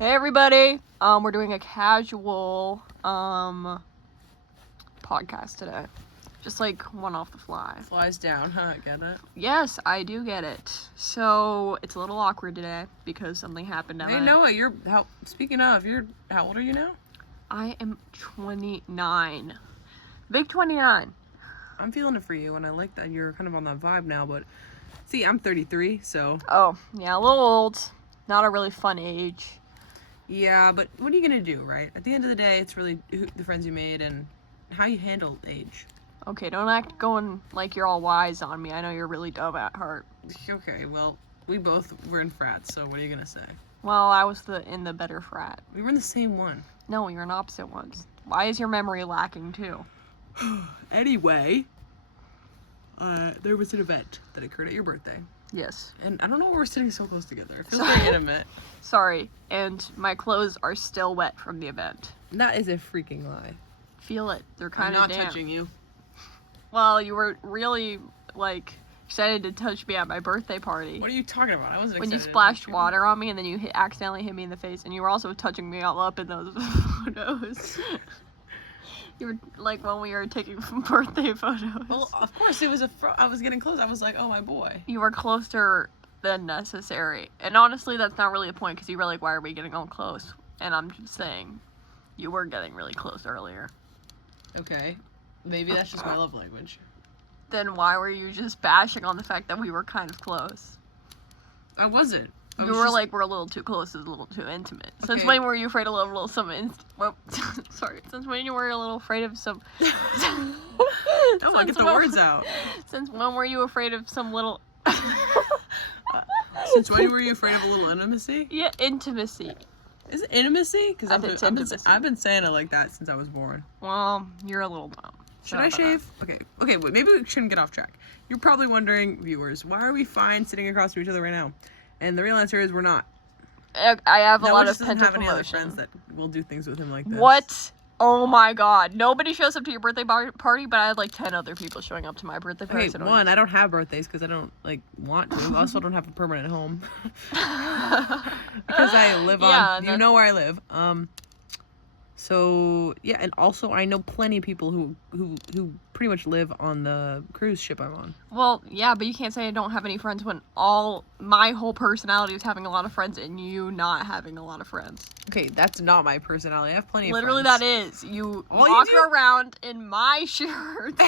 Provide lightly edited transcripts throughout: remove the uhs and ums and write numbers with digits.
Hey everybody, we're doing a casual, podcast today. Just like one off the fly. Flies down, huh? Get it? Yes, I do get it. So, it's a little awkward today because something happened at Hey, Noah, speaking of, how old are you now? I am 29. Big 29. I'm feeling it for you, and I like that you're kind of on that vibe now, but see, I'm 33, so. Oh, yeah, a little old. Not a really fun age. Yeah, but what are you gonna do, right? At the end of the day, it's really the friends you made and how you handle age. Okay, don't act going like you're all wise on me. I know you're really dumb at heart. Okay, well, we both were in frats, so what are you gonna say? Well, I was in the better frat. We were in the same one. No, you're in opposite ones. Why is your memory lacking too? Anyway, there was an event that occurred at your birthday. Yes. And I don't know why we're sitting so close together. It feels very intimate. Sorry, and my clothes are still wet from the event. That is a freaking lie. Feel it. They're kind of I'm not damp. touching you. Well, you were really, excited to touch me at my birthday party. What are you talking about? I wasn't when excited. You splashed water on me and then you accidentally hit me in the face, and you were also touching me all up in those photos. You were like when we were taking birthday photos. Well, of course it was I was getting close. I was like, oh my boy. You were closer than necessary, and honestly, that's not really a point because you were like, why are we getting all close? And I'm just saying, you were getting really close earlier. Okay, maybe that's just my love language. Then why were you just bashing on the fact that we were kind of close? I wasn't. You were like, we're a little too close, it's a little too intimate. Okay. Since when were you afraid of since when you were a little afraid of some... Don't get the words out. Since when were you afraid of some little... Since when were you afraid of a little intimacy? Yeah, intimacy. Is it intimacy? Because I've been saying it like that since I was born. Well, you're a little dumb. Should I shave? Okay, wait, maybe we shouldn't get off track. You're probably wondering, viewers, why are we fine sitting across from each other right now? And the real answer is we're not. I have a lot of pent pent-up have any emotion. other friends that will do things with him like this. What? Oh my god. Nobody shows up to your birthday party, but I had like 10 other people showing up to my birthday party. Okay, I don't have birthdays because I don't want to. I also don't have a permanent home. Because I live on, you know where I live. So yeah, and also I know plenty of people who pretty much live on the cruise ship I'm on. Well, yeah, but you can't say I don't have any friends when my whole personality is having a lot of friends and you not having a lot of friends. Okay, that's not my personality. I have plenty of friends. Literally, that is. You walk around in my shirts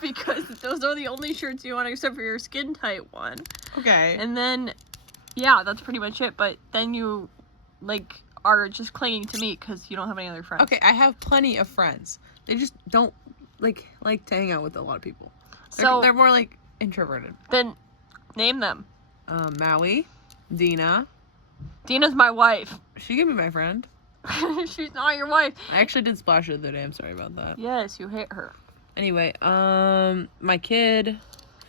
because those are the only shirts you want except for your skin tight one. Okay. And then, yeah, that's pretty much it. But then you, are just clinging to me because you don't have any other friends. Okay, I have plenty of friends. They just don't like to hang out with a lot of people. They're more introverted. Then name them. Maui, Dina. Dina's my wife. She gave me my friend. She's not your wife. I actually did splash her the other day. I'm sorry about that. Yes, you hit her. Anyway, my kid.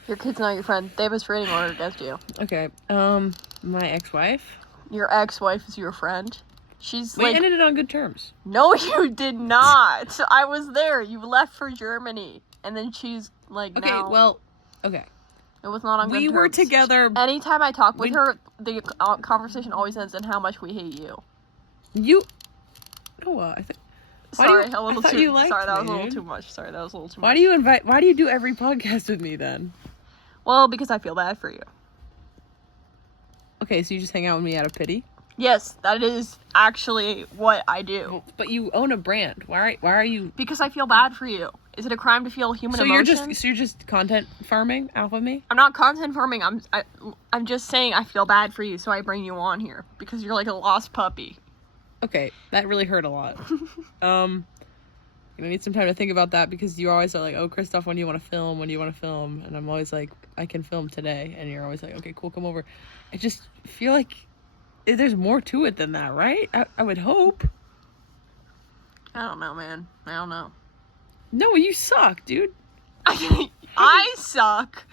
Your kid's not your friend. They have a restraining order against you. Okay. My ex-wife. Your ex-wife is your friend. We ended it on good terms. No, you did not. I was there. You left for Germany. And then she's okay, now... well, okay. It was not on good terms. We were together... Anytime I talk with her, the conversation always ends in how much we hate you. You... Noah, I think... Sorry, that was a little too much. Why do you do every podcast with me then? Well, because I feel bad for you. Okay, so you just hang out with me out of pity? Yes, that is actually what I do. But you own a brand. Why are you? Because I feel bad for you. Is it a crime to feel human emotion? So you're just content farming off of me? I'm not content farming. I'm just saying I feel bad for you, so I bring you on here because you're like a lost puppy. Okay, that really hurt a lot. I need some time to think about that because you always are like, oh, Kristoff, when do you want to film? When do you want to film? And I'm always like, I can film today. And you're always like, okay, cool, come over. I just feel like there's more to it than that, right? I would hope. I don't know, man. I don't know. No, you suck, dude. I suck.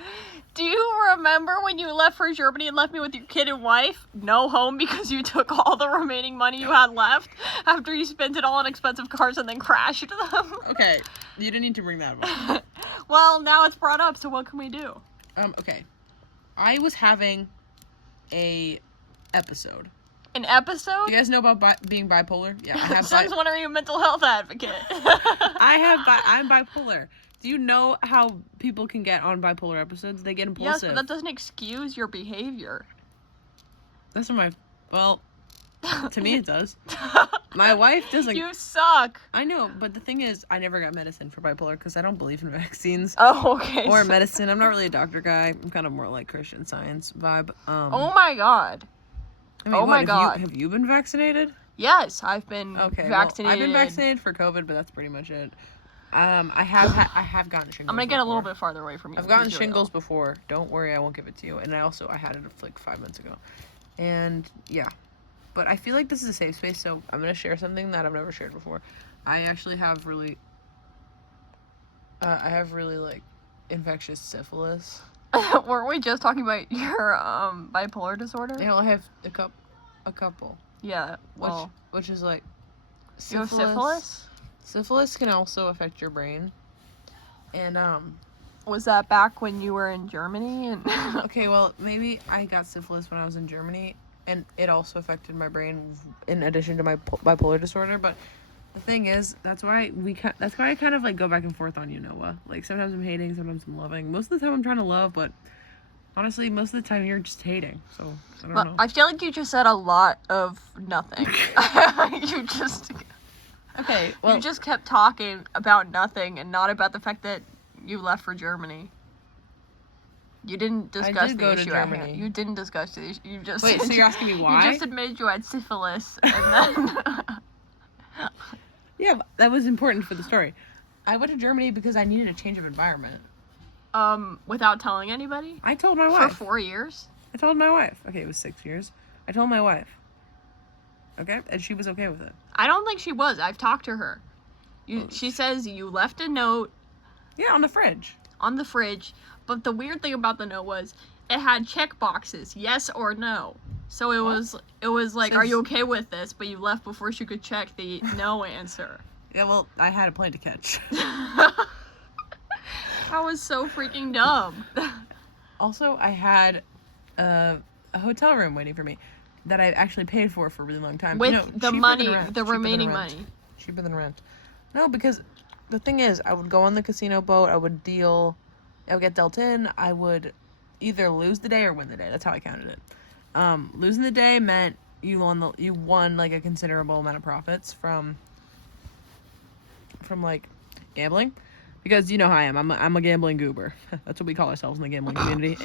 Do you remember when you left for Germany and left me with your kid and wife? No home because you took all the remaining money you had left after you spent it all on expensive cars and then crashed them? Okay, you didn't need to bring that up. Well, now it's brought up, so what can we do? Okay. I was having a episode. An episode? You guys know about being bipolar? Yeah, I have. Since when are you a mental health advocate? I'm bipolar. Do you know how people can get on bipolar episodes? They get impulsive. Yes, but that doesn't excuse your behavior. That's what to me it does. My wife doesn't. You suck. I know, but the thing is, I never got medicine for bipolar because I don't believe in vaccines. Oh, okay. Or medicine. I'm not really a doctor guy. I'm kind of more like Christian Science vibe. Oh my god. I mean, oh my god. Have you been vaccinated? Yes, I've been vaccinated. Well, I've been vaccinated for COVID, but that's pretty much it. I have gotten shingles. I'm gonna get a little bit farther away from you. I've gotten shingles before. Don't worry, I won't give it to you. And I had it like 5 months ago. And yeah. But I feel like this is a safe space, so I'm gonna share something that I've never shared before. I actually have really like infectious syphilis. Weren't we just talking about your bipolar disorder? I only have a couple. Yeah. Well, which is like you have syphilis? Syphilis can also affect your brain. And was that back when you were in Germany? And okay, well, maybe I got syphilis when I was in Germany, and it also affected my brain in addition to my bipolar disorder. But the thing is, that's why I kind of like go back and forth on you, Noah. Like sometimes I'm hating, sometimes I'm loving. Most of the time I'm trying to love, but honestly, most of the time you're just hating. So I don't know. I feel like you just said a lot of nothing. You just okay. Well, you just kept talking about nothing and not about the fact that you left for Germany. You didn't discuss the issue at hand. You didn't discuss the issue. You just wait. So you're asking me why? You just admitted you had syphilis, and then yeah, that was important for the story. I went to Germany because I needed a change of environment. Without telling anybody? I told my wife. For 4 years? I told my wife. Okay, it was 6 years. I told my wife. Okay? And she was okay with it. I don't think she was. I've talked to her. She says you left a note. Yeah, on the fridge. On the fridge. But the weird thing about the note was it had check boxes, yes or no. So it was like, are you okay with this? But you left before she could check the no answer. Yeah, well, I had a plane to catch. That was so freaking dumb. Also, I had a hotel room waiting for me that I actually paid for a really long time. With the money, the remaining money. Cheaper than rent. No, because the thing is, I would go on the casino boat, I would get dealt in, I would either lose the day or win the day. That's how I counted it. Losing the day meant you won like a considerable amount of profits from like gambling, because you know how I am. I'm a gambling goober. That's what we call ourselves in the gambling community.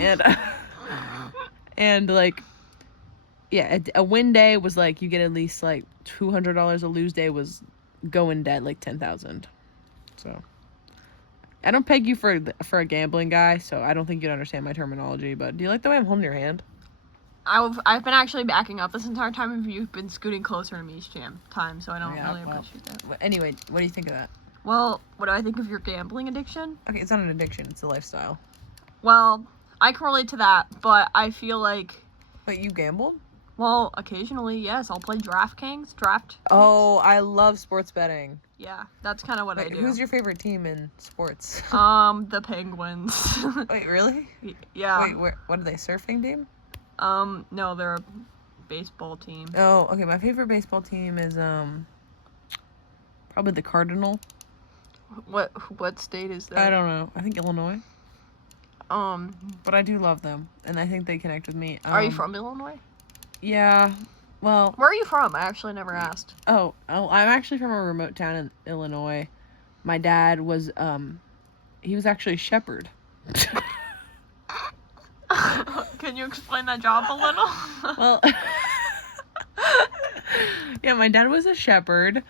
And like, yeah, a win day was like you get at least like $200. A lose day was go in debt like $10,000. So I don't peg you for a gambling guy, so I don't think you'd understand my terminology. But do you like the way I'm holding your hand? I've been actually backing up this entire time, and you've been scooting closer to me each time, so I don't really appreciate that. Anyway, what do you think of that? Well, what do I think of your gambling addiction? Okay, it's not an addiction, it's a lifestyle. Well, I can relate to that, but I feel like... But you gambled? Well, occasionally, yes. I'll play DraftKings. Oh, I love sports betting. Yeah, that's kind of what I do. Who's your favorite team in sports? The Penguins. Wait, really? Yeah. Wait, what are they, surfing team? No, they're a baseball team. Oh, okay, my favorite baseball team is, probably the Cardinal. What state is that? I don't know. I think Illinois. But I do love them, and I think they connect with me. Are you from Illinois? Yeah. Well. Where are you from? I actually never asked. Oh, I'm actually from a remote town in Illinois. My dad was, he was actually a shepherd. Can you explain that job a little? Well, yeah, my dad was a shepherd.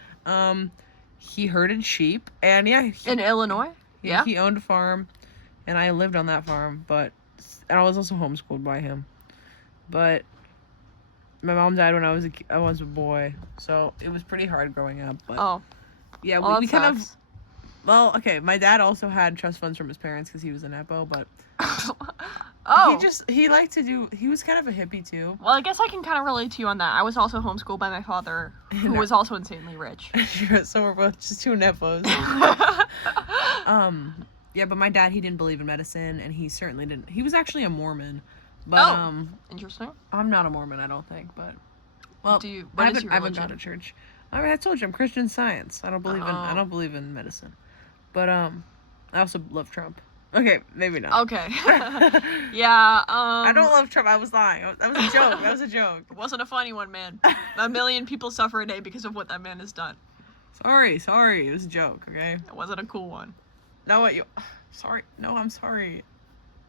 He herded sheep, and yeah. In Illinois? Yeah. He owned a farm, and I lived on that farm, and I was also homeschooled by him. But my mom died when I was a boy, so it was pretty hard growing up. But yeah, we kind of. Well, okay. My dad also had trust funds from his parents because he was a nepo, but. He liked to do. He was kind of a hippie too. Well, I guess I can kind of relate to you on that. I was also homeschooled by my father, who was also insanely rich. Sure, so we're both just two nepos. Yeah, but my dad, he didn't believe in medicine, and he certainly didn't. He was actually a Mormon, but interesting. I'm not a Mormon, I don't think, but Well, what I is your haven't gone religion? to church. I mean, I told you I'm Christian Science. I don't believe in medicine. But I also love Trump. Okay, maybe not. Okay. Yeah, I don't love Trump. I was lying. That was a joke. That was a joke. It wasn't a funny one, man. 1 million people suffer a day because of what that man has done. Sorry. It was a joke, okay? It wasn't a cool one. No, what you... Sorry. No, I'm sorry.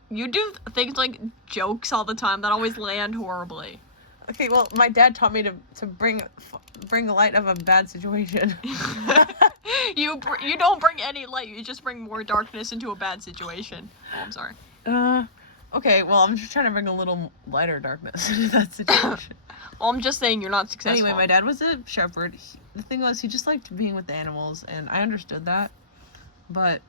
You do things like jokes all the time that always land horribly. Okay, well, my dad taught me to bring light of a bad situation. You don't bring any light. You just bring more darkness into a bad situation. Oh, I'm sorry. Okay, well, I'm just trying to bring a little lighter darkness into that situation. Well, I'm just saying you're not successful. Anyway, my dad was a shepherd. The thing was, he just liked being with the animals, and I understood that. But,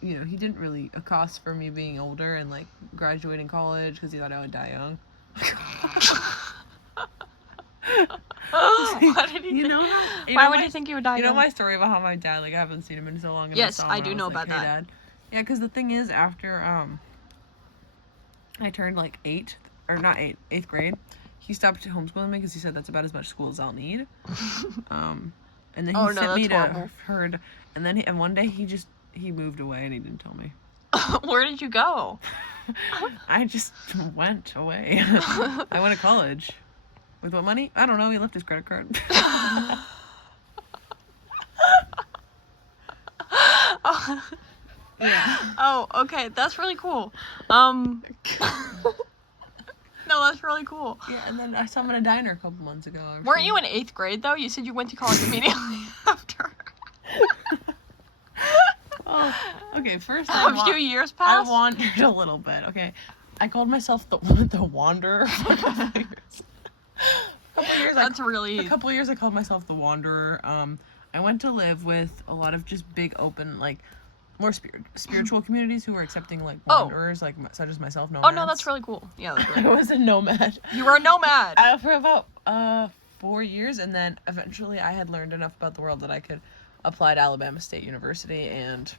you know, he didn't really accost for me being older and, like, graduating college because he thought I would die young. What did he think? Why would you think you would die? You know my story about how my dad, like, I haven't seen him in so long. And Yes, I him do and know was like, about "Hey, that." Dad." Yeah, because the thing is, after I turned like 8th grade, he stopped homeschooling me because he said that's about as much school as I'll need. And then he sent me to herd, and then one day he moved away and he didn't tell me. Where did you go? I just went away. I went to college. With what money? I don't know. He left his credit card. Yeah. Oh, okay. That's really cool. No, that's really cool. Yeah, and then I saw him in a diner a couple months ago. Weren't you in 8th grade, though? You said you went to college immediately after. Oh, okay. First, a few years I passed? wandered a little bit. Okay, I called myself the Wanderer for a couple years. That's really... A couple years I called myself the Wanderer. I went to live with a lot of just big open, like, more spiritual communities who were accepting, like, wanderers, like, such as myself, nomads. Oh, no, that's really cool. Yeah, that's really cool. I was a nomad. You were a nomad! For about 4 years, and then eventually I had learned enough about the world that I could apply to Alabama State University, and,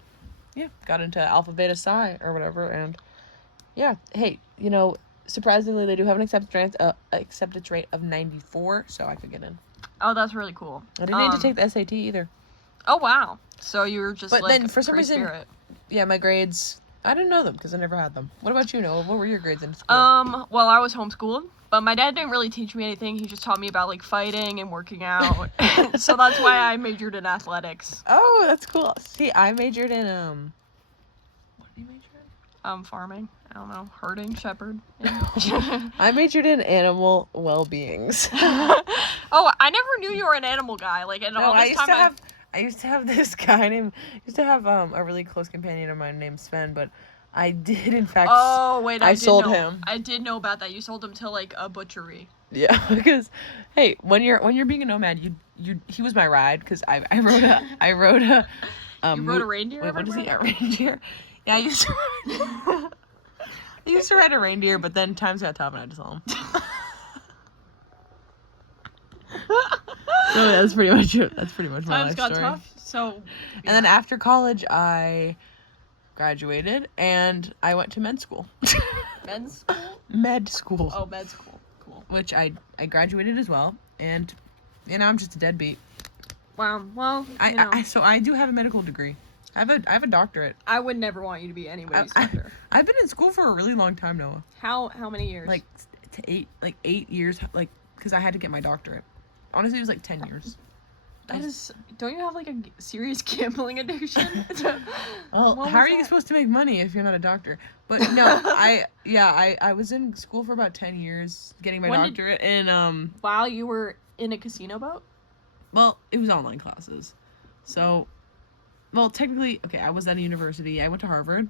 yeah, got into Alpha Beta Psi, or whatever, and, yeah, hey, you know, surprisingly, they do have an acceptance rate of 94, so I could get in. Oh, that's really cool. I didn't need to take the SAT either. Oh, wow. So you were just, but like, then for some reason, spirit. Yeah, my grades, I didn't know them because I never had them. What about you, Noah? What were your grades in school? Well, I was homeschooled, but my dad didn't really teach me anything. He just taught me about, like, fighting and working out. So that's why I majored in athletics. Oh, that's cool. See, I majored in, what did you major in? Farming. I don't know. Herding, shepherd. I majored in animal well-beings. Oh, I never knew you were an animal guy. Like, and all this time I used to have this guy named, a really close companion of mine named Sven, but I did in fact. Oh wait, I sold know. him. I did know about that. You sold him to like a butchery. Yeah, because hey, when you're being a nomad, he was my ride because I rode a. You rode a reindeer. Wait, what is he? A reindeer? Yeah, I used to ride a reindeer, but then times got tough and I had to sell him. So that's pretty much it. That's pretty much my life story. Times got tough, so... Yeah. And then after college, I graduated, and I went to med school. Men's school? Med school. Oh, med school. Cool. Which I graduated as well, and, you know, I'm just a deadbeat. Wow, well, So I do have a medical degree. I have a doctorate. I would never want you to be anybody's doctor. I've been in school for a really long time, Noah. How many years? Like, 8 years, like, because I had to get my doctorate. Honestly, it was like 10 years. That is... Don't you have, like, a serious gambling addiction? Well, how are you supposed to make money if you're not a doctor? But, no, I was in school for about 10 years getting my doctorate in, While you were in a casino boat? Well, it was online classes. So, well, technically, okay, I was at a university. I went to Harvard.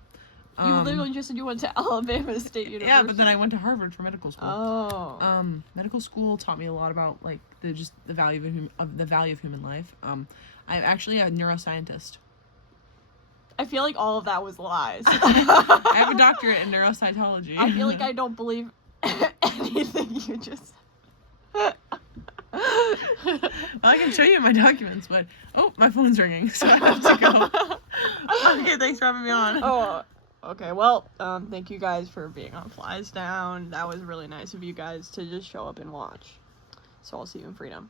You literally just said you went to Alabama State University. Yeah, but then I went to Harvard for medical school. Oh. Medical school taught me a lot about like the value of human life. I'm actually a neuroscientist. I feel like all of that was lies. I have a doctorate in neuroscientology. I feel like I don't believe anything you just said. Well, I can show you my documents, but my phone's ringing, so I have to go. Okay, thanks for having me on. Oh. Okay, well, thank you guys for being on Flies Down. That was really nice of you guys to just show up and watch. So I'll see you in freedom.